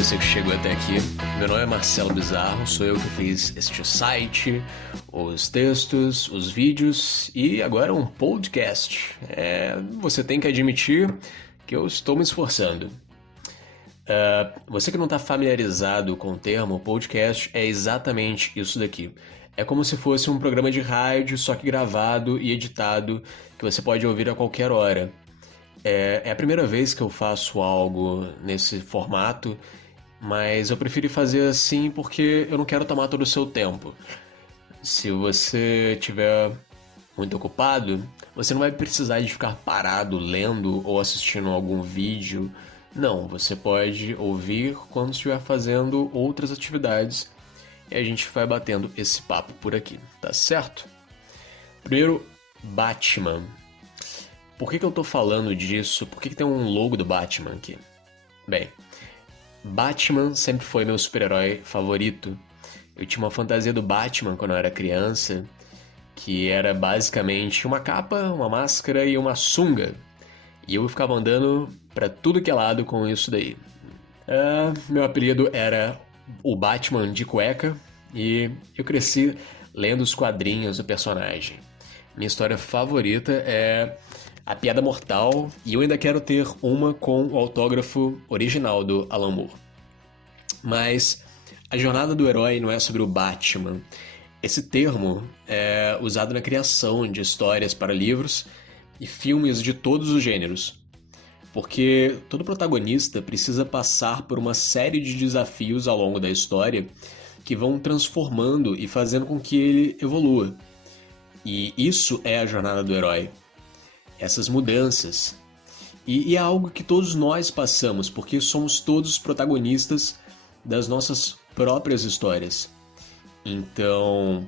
você que chegou até aqui. Meu nome é Marcelo Bizarro, sou eu que fiz este site, os textos, os vídeos e agora um podcast. Você tem que admitir que eu estou me esforçando. Você que não está familiarizado com o termo podcast, é exatamente isso daqui. É como se fosse um programa de rádio, só que gravado e editado, que você pode ouvir a qualquer hora. É a primeira vez que eu faço algo nesse formato, mas eu preferi fazer assim porque eu não quero tomar todo o seu tempo. Se você estiver muito ocupado, você não vai precisar de ficar parado lendo ou assistindo algum vídeo. Não, você pode ouvir quando estiver fazendo outras atividades e a gente vai batendo esse papo por aqui, tá certo? Primeiro, Batman. Por que eu tô falando disso? Por que tem um logo do Batman aqui? Bem, Batman sempre foi meu super-herói favorito. Eu tinha uma fantasia do Batman quando eu era criança, que era basicamente uma capa, uma máscara e uma sunga. E eu ficava andando pra tudo que é lado com isso daí. Meu apelido era o Batman de cueca e eu cresci lendo os quadrinhos do personagem. Minha história favorita é A Piada Mortal e eu ainda quero ter uma com o autógrafo original do Alan Moore. Mas a jornada do herói não é sobre o Batman. Esse termo é usado na criação de histórias para livros e filmes de todos os gêneros. Porque todo protagonista precisa passar por uma série de desafios ao longo da história que vão transformando e fazendo com que ele evolua. E isso é a jornada do herói. Essas mudanças. E é algo que todos nós passamos, porque somos todos protagonistas das nossas próprias histórias. Então,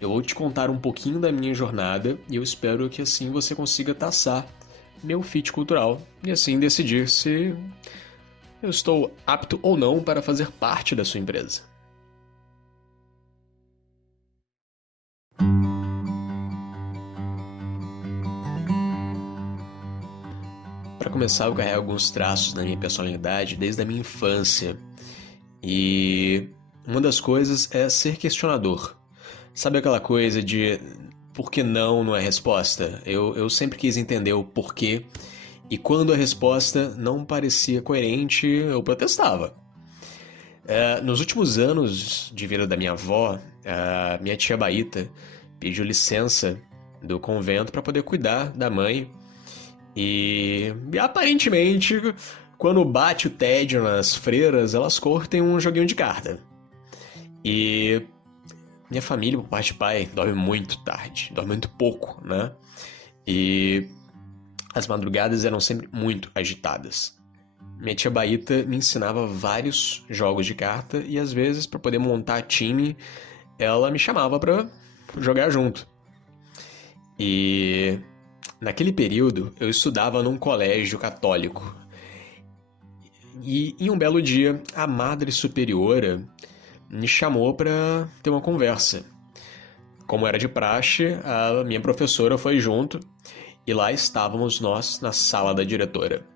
eu vou te contar um pouquinho da minha jornada e eu espero que assim você consiga taçar meu fit cultural e assim decidir se eu estou apto ou não para fazer parte da sua empresa. Para começar, eu carrego alguns traços da minha personalidade desde a minha infância. E uma das coisas é ser questionador. Sabe aquela coisa de por que não é resposta? Eu sempre quis entender o porquê. E quando a resposta não parecia coerente, eu protestava. Nos últimos anos de vida da minha avó, a minha tia Baíta pediu licença do convento para poder cuidar da mãe. E aparentemente, quando bate o tédio nas freiras, elas curtem um joguinho de carta. E minha família, por parte de pai, dorme muito tarde, dorme muito pouco, né? E as madrugadas eram sempre muito agitadas. Minha tia Baíta me ensinava vários jogos de carta e às vezes, para poder montar time, ela me chamava para jogar junto. E naquele período, eu estudava num colégio católico. E em um belo dia, a Madre Superiora me chamou para ter uma conversa. Como era de praxe, a minha professora foi junto e lá estávamos nós na sala da diretora.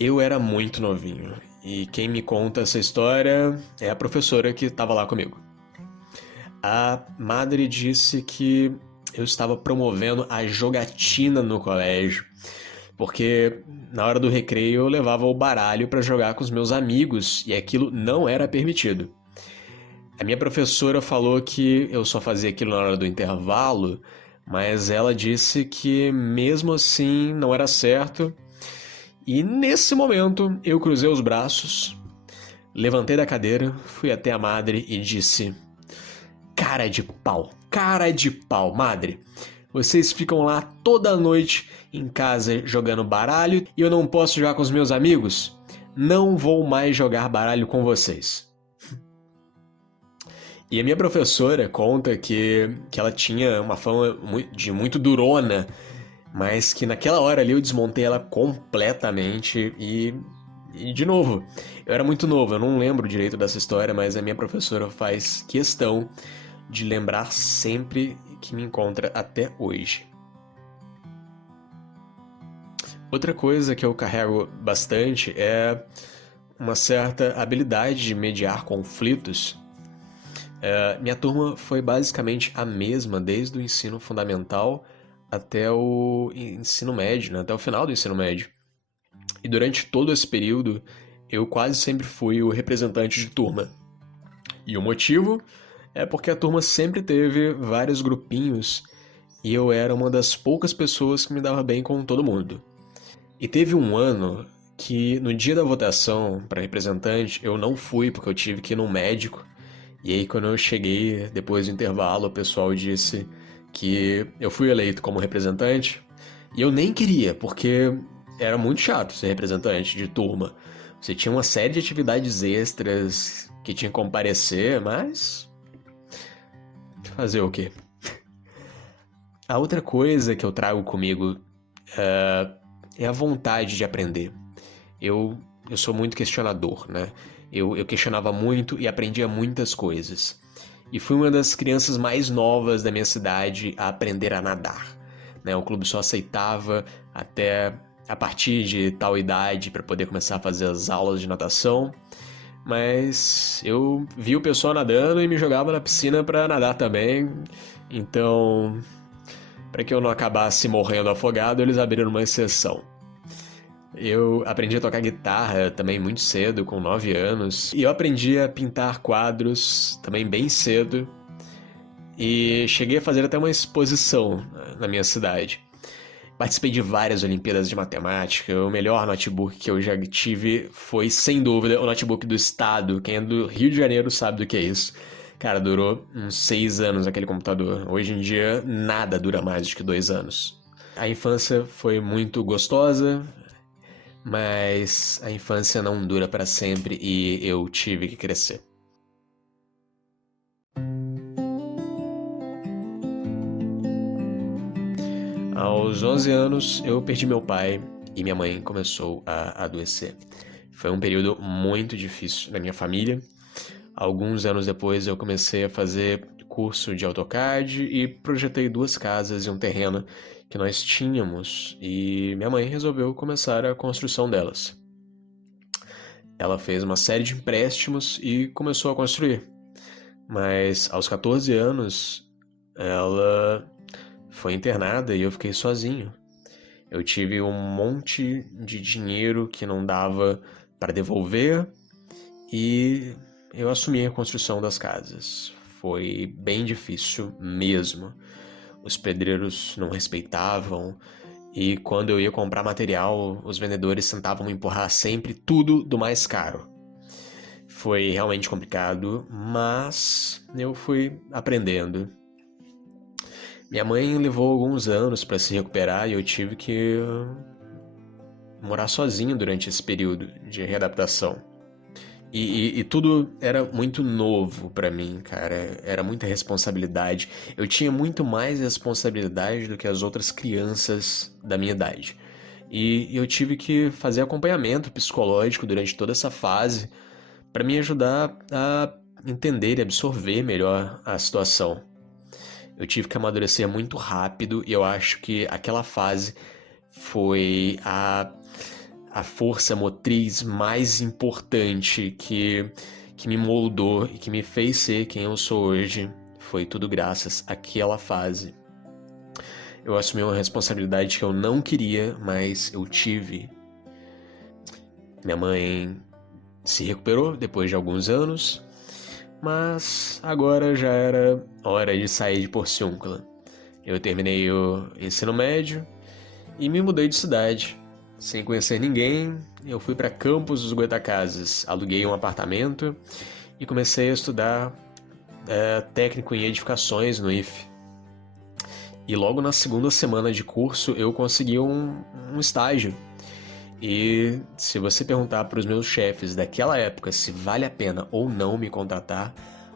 Eu era muito novinho e quem me conta essa história é a professora que estava lá comigo. A Madre disse que eu estava promovendo a jogatina no colégio, porque na hora do recreio eu levava o baralho para jogar com os meus amigos e aquilo não era permitido. A minha professora falou que eu só fazia aquilo na hora do intervalo, mas ela disse que mesmo assim não era certo. E nesse momento eu cruzei os braços, levantei da cadeira, fui até a Madre e disse: cara de pau, Madre. Vocês ficam lá toda noite em casa jogando baralho e eu não posso jogar com os meus amigos? Não vou mais jogar baralho com vocês. E a minha professora conta que ela tinha uma fama de muito durona, mas que naquela hora ali eu desmontei ela completamente e de novo, eu era muito novo, eu não lembro direito dessa história, mas a minha professora faz questão de lembrar sempre que me encontra até hoje. Outra coisa que eu carrego bastante é uma certa habilidade de mediar conflitos, minha turma foi basicamente a mesma desde o ensino fundamental até o ensino médio, né? Até o final do ensino médio. E durante todo esse período, eu quase sempre fui o representante de turma. E o motivo é porque a turma sempre teve vários grupinhos e eu era uma das poucas pessoas que me dava bem com todo mundo. E teve um ano que no dia da votação para representante eu não fui porque eu tive que ir num médico. E aí quando eu cheguei depois do intervalo, o pessoal disse que eu fui eleito como representante e eu nem queria, porque era muito chato ser representante de turma. Você tinha uma série de atividades extras que tinha que comparecer, mas fazer o quê? A outra coisa que eu trago comigo é a vontade de aprender. Eu sou muito questionador, né? Eu questionava muito e aprendia muitas coisas. E fui uma das crianças mais novas da minha cidade a aprender a nadar, né? O clube só aceitava até a partir de tal idade para poder começar a fazer as aulas de natação. Mas eu vi o pessoal nadando e me jogava na piscina para nadar também. Então, para que eu não acabasse morrendo afogado, eles abriram uma exceção. Eu aprendi a tocar guitarra também muito cedo, com 9 anos. E eu aprendi a pintar quadros também bem cedo. E cheguei a fazer até uma exposição na minha cidade. Participei de várias Olimpíadas de Matemática. O melhor notebook que eu já tive foi, sem dúvida, o notebook do Estado. Quem é do Rio de Janeiro sabe do que é isso. Cara, durou uns 6 anos aquele computador. Hoje em dia, nada dura mais do que 2 anos. A infância foi muito gostosa, mas a infância não dura para sempre e eu tive que crescer. Aos 11 anos, eu perdi meu pai e minha mãe começou a adoecer. Foi um período muito difícil na minha família. Alguns anos depois, eu comecei a fazer curso de AutoCAD e projetei 2 casas e um terreno que nós tínhamos, e minha mãe resolveu começar a construção delas. Ela fez uma série de empréstimos e começou a construir. Mas aos 14 anos, ela foi internada e eu fiquei sozinho. Eu tive um monte de dinheiro que não dava para devolver e eu assumi a construção das casas. Foi bem difícil mesmo. Os pedreiros não respeitavam e quando eu ia comprar material, os vendedores tentavam me empurrar sempre tudo do mais caro. Foi realmente complicado, mas eu fui aprendendo. Minha mãe levou alguns anos para se recuperar e eu tive que morar sozinho durante esse período de readaptação. E tudo era muito novo pra mim, cara. Era muita responsabilidade. Eu tinha muito mais responsabilidade do que as outras crianças da minha idade. E eu tive que fazer acompanhamento psicológico durante toda essa fase para me ajudar a entender e absorver melhor a situação. Eu tive que amadurecer muito rápido e eu acho que aquela fase foi a força motriz mais importante que me moldou e que me fez ser quem eu sou hoje. Foi tudo graças àquela fase. Eu assumi uma responsabilidade que eu não queria, mas eu tive. Minha mãe se recuperou depois de alguns anos, mas agora já era hora de sair de Porciúncula. Eu terminei o ensino médio e me mudei de cidade. Sem conhecer ninguém, eu fui para Campos dos Goytacazes, aluguei um apartamento e comecei a estudar técnico em edificações no IFE. E logo na segunda semana de curso eu consegui um estágio. E se você perguntar para os meus chefes daquela época se vale a pena ou não me contratar,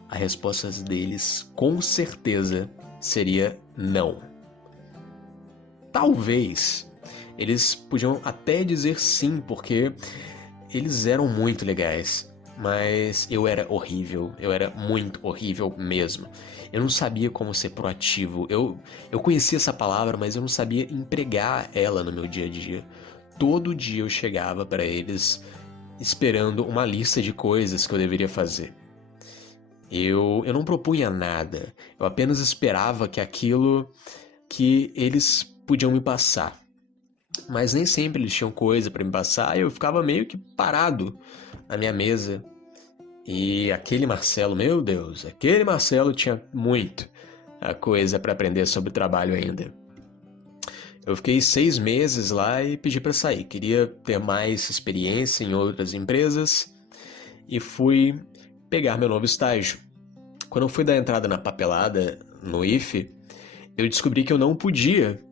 a resposta deles com certeza seria não. Talvez eles podiam até dizer sim, porque eles eram muito legais, mas eu era horrível, eu era muito horrível mesmo. Eu não sabia como ser proativo, eu conhecia essa palavra, mas eu não sabia empregar ela no meu dia a dia. Todo dia eu chegava para eles esperando uma lista de coisas que eu deveria fazer. Eu não propunha nada, eu apenas esperava que aquilo que eles podiam me passar. Mas nem sempre eles tinham coisa para me passar e eu ficava meio que parado na minha mesa. E aquele Marcelo, meu Deus, aquele Marcelo tinha muito a coisa para aprender sobre o trabalho ainda. Eu fiquei 6 meses lá e pedi para sair. Queria ter mais experiência em outras empresas e fui pegar meu novo estágio. Quando eu fui dar entrada na papelada no IFE, eu descobri que eu não podia.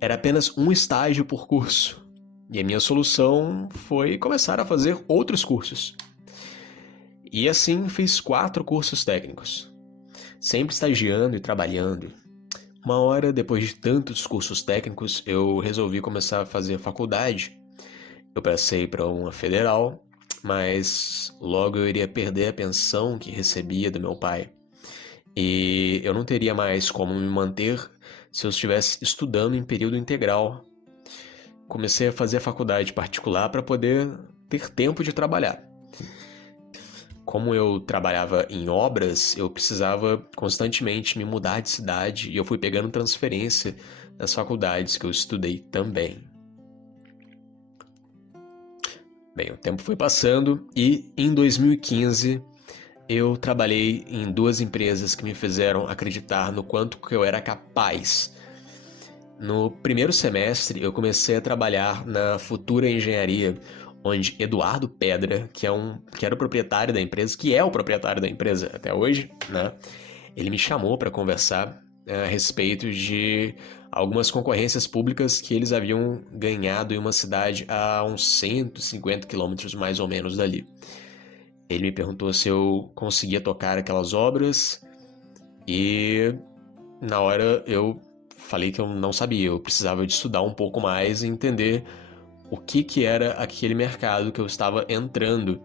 Era apenas um estágio por curso. E a minha solução foi começar a fazer outros cursos. E assim fiz 4 cursos técnicos, sempre estagiando e trabalhando. Uma hora, depois de tantos cursos técnicos, eu resolvi começar a fazer faculdade. Eu passei para uma federal, mas logo eu iria perder a pensão que recebia do meu pai. E eu não teria mais como me manter se eu estivesse estudando em período integral. Comecei a fazer a faculdade particular para poder ter tempo de trabalhar. Como eu trabalhava em obras, eu precisava constantemente me mudar de cidade e eu fui pegando transferência das faculdades que eu estudei também. Bem, o tempo foi passando e em 2015 eu trabalhei em 2 empresas que me fizeram acreditar no quanto que eu era capaz. No primeiro semestre eu comecei a trabalhar na Futura Engenharia, onde Eduardo Pedra, que era o proprietário da empresa, que é o proprietário da empresa até hoje, né? Ele me chamou para conversar a respeito de algumas concorrências públicas que eles haviam ganhado em uma cidade a uns 150 quilômetros mais ou menos dali. Ele me perguntou se eu conseguia tocar aquelas obras e na hora eu falei que eu não sabia, eu precisava de estudar um pouco mais e entender o que era aquele mercado que eu estava entrando.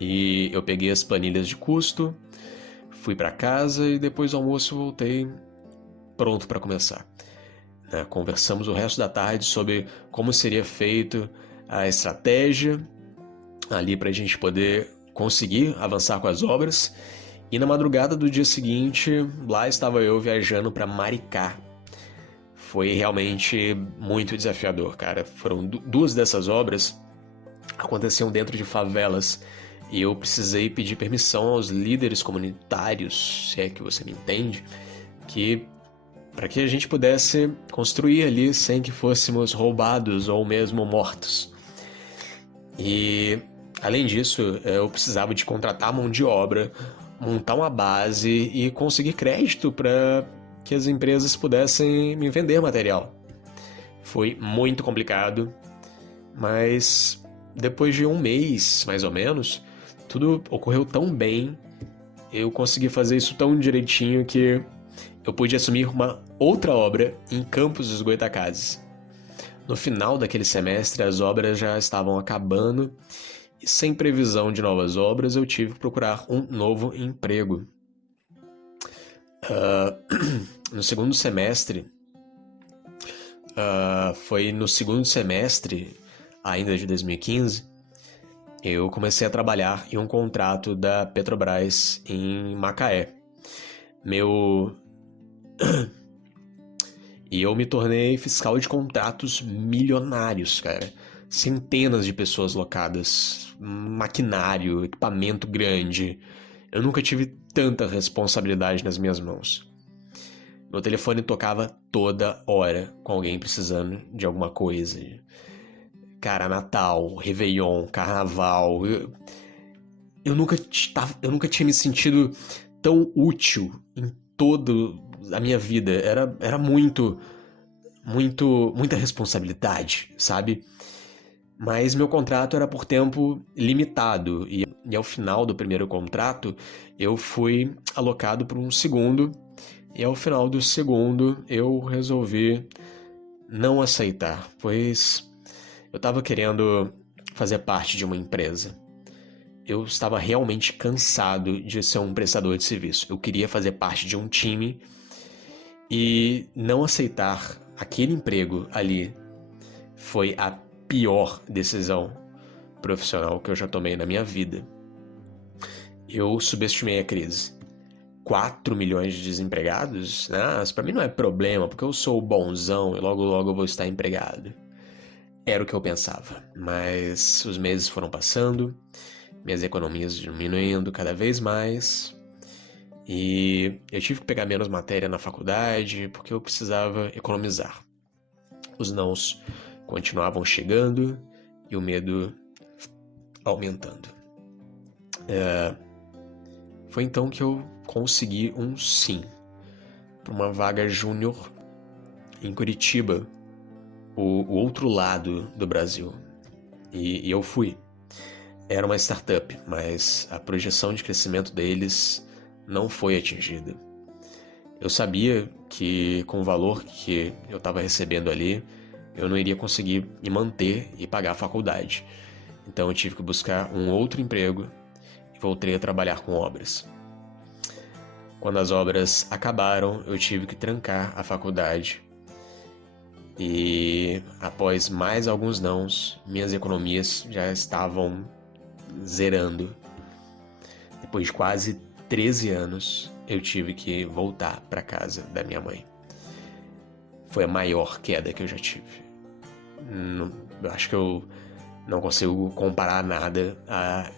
E eu peguei as planilhas de custo, fui para casa e depois do almoço voltei pronto para começar. Conversamos o resto da tarde sobre como seria feito a estratégia ali para a gente poder conseguir avançar com as obras. E na madrugada do dia seguinte, lá estava eu viajando para Maricá. Foi realmente muito desafiador, cara. Foram 2 dessas obras aconteciam dentro de favelas e eu precisei pedir permissão aos líderes comunitários, se é que você me entende, para que a gente pudesse construir ali sem que fôssemos roubados ou mesmo mortos. E além disso, eu precisava de contratar mão de obra, montar uma base e conseguir crédito para que as empresas pudessem me vender material. Foi muito complicado, mas depois de 1 mês, mais ou menos, tudo ocorreu tão bem, eu consegui fazer isso tão direitinho que eu pude assumir uma outra obra em Campos dos Goytacazes. No final daquele semestre, as obras já estavam acabando e sem previsão de novas obras, eu tive que procurar um novo emprego. No segundo semestre, foi no segundo semestre ainda de 2015, eu comecei a trabalhar em um contrato da Petrobras em Macaé. E eu me tornei fiscal de contratos milionários, cara. Centenas de pessoas locadas, maquinário, equipamento grande. Eu nunca tive tanta responsabilidade nas minhas mãos. Meu telefone tocava toda hora com alguém precisando de alguma coisa. Cara, Natal, Réveillon, Carnaval. Eu nunca tinha me sentido tão útil em toda a minha vida. Era muita responsabilidade, sabe? Mas meu contrato era por tempo limitado e ao final do primeiro contrato eu fui alocado para um segundo e ao final do segundo eu resolvi não aceitar, pois eu estava querendo fazer parte de uma empresa. Eu estava realmente cansado de ser um prestador de serviço. Eu queria fazer parte de um time e não aceitar aquele emprego ali foi a pior decisão, profissional que eu já tomei na minha vida. Eu subestimei a crise. 4 milhões de desempregados? Isso pra mim não é problema, porque eu sou bonzão e logo logo eu vou estar empregado. Era o que eu pensava, mas os meses foram passando, minhas economias diminuindo cada vez mais, e eu tive que pegar menos matéria na faculdade porque eu precisava economizar. Os nãos continuavam chegando e o medo aumentando. Foi então que eu consegui um sim para uma vaga júnior em Curitiba, o outro lado do Brasil. E eu fui. Era uma startup, mas a projeção de crescimento deles não foi atingida. Eu sabia que com o valor que eu estava recebendo ali, eu não iria conseguir me manter e pagar a faculdade. Então eu tive que buscar um outro emprego e voltei a trabalhar com obras. Quando as obras acabaram, eu tive que trancar a faculdade. E após mais alguns nãos, minhas economias já estavam zerando. Depois de quase 13 anos, eu tive que voltar para casa da minha mãe. Foi a maior queda que eu já tive. Eu acho que eu não consigo comparar nada a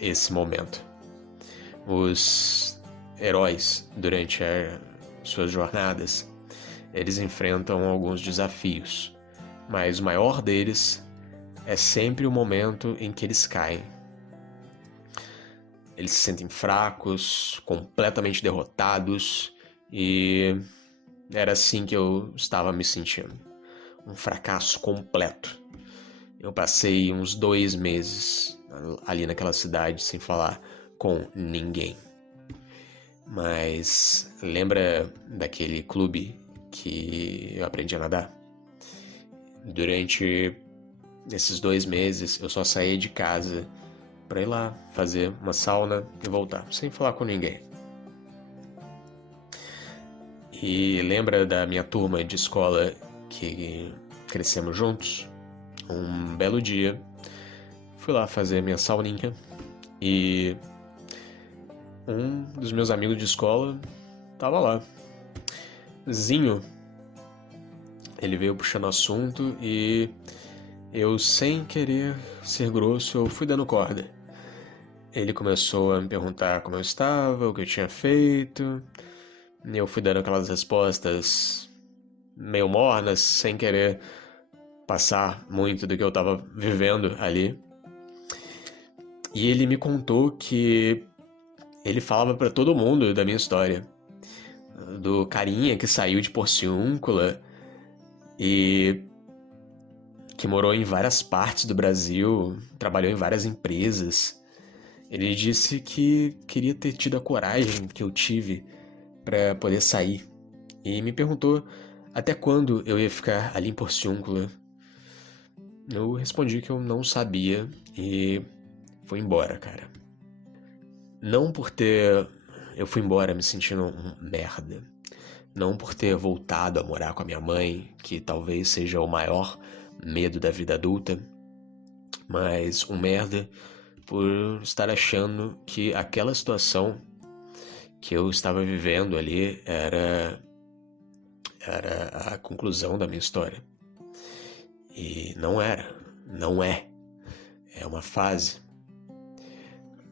esse momento. Os heróis, durante suas jornadas, eles enfrentam alguns desafios, mas o maior deles é sempre o momento em que eles caem. Eles se sentem fracos, completamente derrotados, e era assim que eu estava me sentindo. Um fracasso completo. Eu passei uns 2 meses ali naquela cidade sem falar com ninguém. Mas lembra daquele clube que eu aprendi a nadar? Durante esses 2 meses eu só saía de casa para ir lá fazer uma sauna e voltar, sem falar com ninguém. E lembra da minha turma de escola que crescemos juntos? Um belo dia, fui lá fazer minha sauninha e um dos meus amigos de escola tava lá. Zinho. Ele veio puxando assunto e eu, sem querer ser grosso, eu fui dando corda. Ele começou a me perguntar como eu estava, o que eu tinha feito. Eu fui dando aquelas respostas meio mornas, sem querer passar muito do que eu estava vivendo ali. E ele me contou que ele falava para todo mundo da minha história. Do carinha que saiu de Porciúncula e que morou em várias partes do Brasil, trabalhou em várias empresas. Ele disse que queria ter tido a coragem que eu tive para poder sair. E me perguntou até quando eu ia ficar ali em Porciúncula. Eu respondi que eu não sabia e fui embora, cara. Não por ter... Eu fui embora me sentindo um merda. Não por ter voltado a morar com a minha mãe, que talvez seja o maior medo da vida adulta, mas um merda por estar achando que aquela situação que eu estava vivendo ali era a conclusão da minha história. E não era, não é. É uma fase.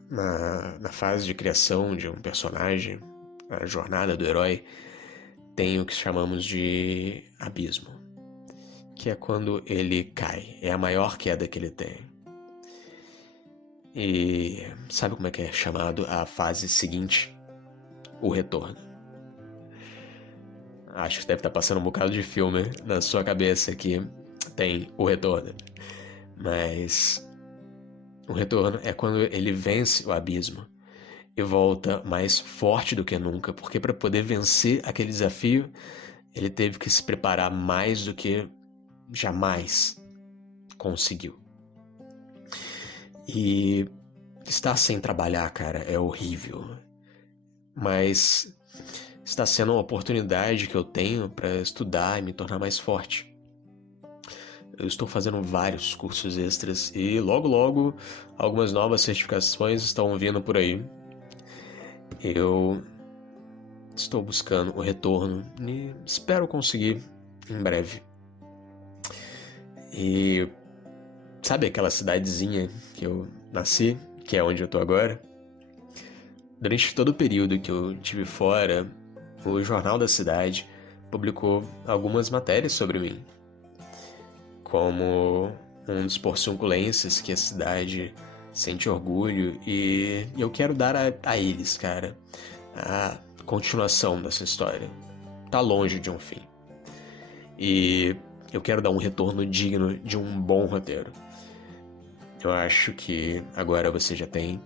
Na fase de criação de um personagem, a jornada do herói, tem o que chamamos de abismo, que é quando ele cai. É a maior queda que ele tem. E sabe como é que é chamado a fase seguinte? O retorno. Acho que deve estar passando um bocado de filme na sua cabeça que tem o retorno. Mas o retorno é quando ele vence o abismo e volta mais forte do que nunca, porque para poder vencer aquele desafio, ele teve que se preparar mais do que jamais conseguiu. E estar sem trabalhar, cara, é horrível. Mas está sendo uma oportunidade que eu tenho para estudar e me tornar mais forte. Eu estou fazendo vários cursos extras e logo logo algumas novas certificações estão vindo por aí. Eu estou buscando o retorno e espero conseguir em breve. E sabe aquela cidadezinha que eu nasci, que é onde eu tô agora? Durante todo o período que eu tive fora, o Jornal da Cidade publicou algumas matérias sobre mim, como um dos porciunculenses que a cidade sente orgulho, e eu quero dar a eles, cara, a continuação dessa história. Tá longe de um fim. E eu quero dar um retorno digno de um bom roteiro. Eu acho que agora você já tem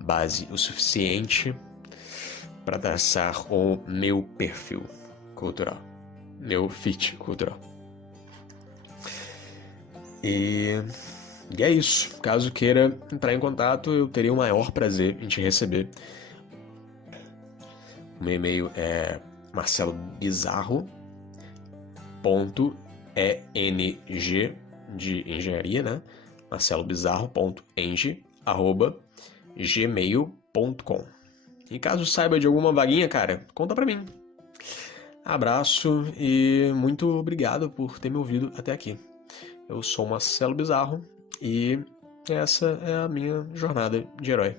base o suficiente para traçar o meu perfil cultural, meu fit cultural. E é isso. Caso queira entrar em contato, eu teria o maior prazer em te receber. O meu e-mail é marcelobizarro.eng de engenharia, né? marcelobizarro.eng@gmail.com. E caso saiba de alguma vaguinha, cara, conta pra mim. Abraço e muito obrigado por ter me ouvido até aqui. Eu sou Marcelo Bizarro e essa é a minha jornada de herói.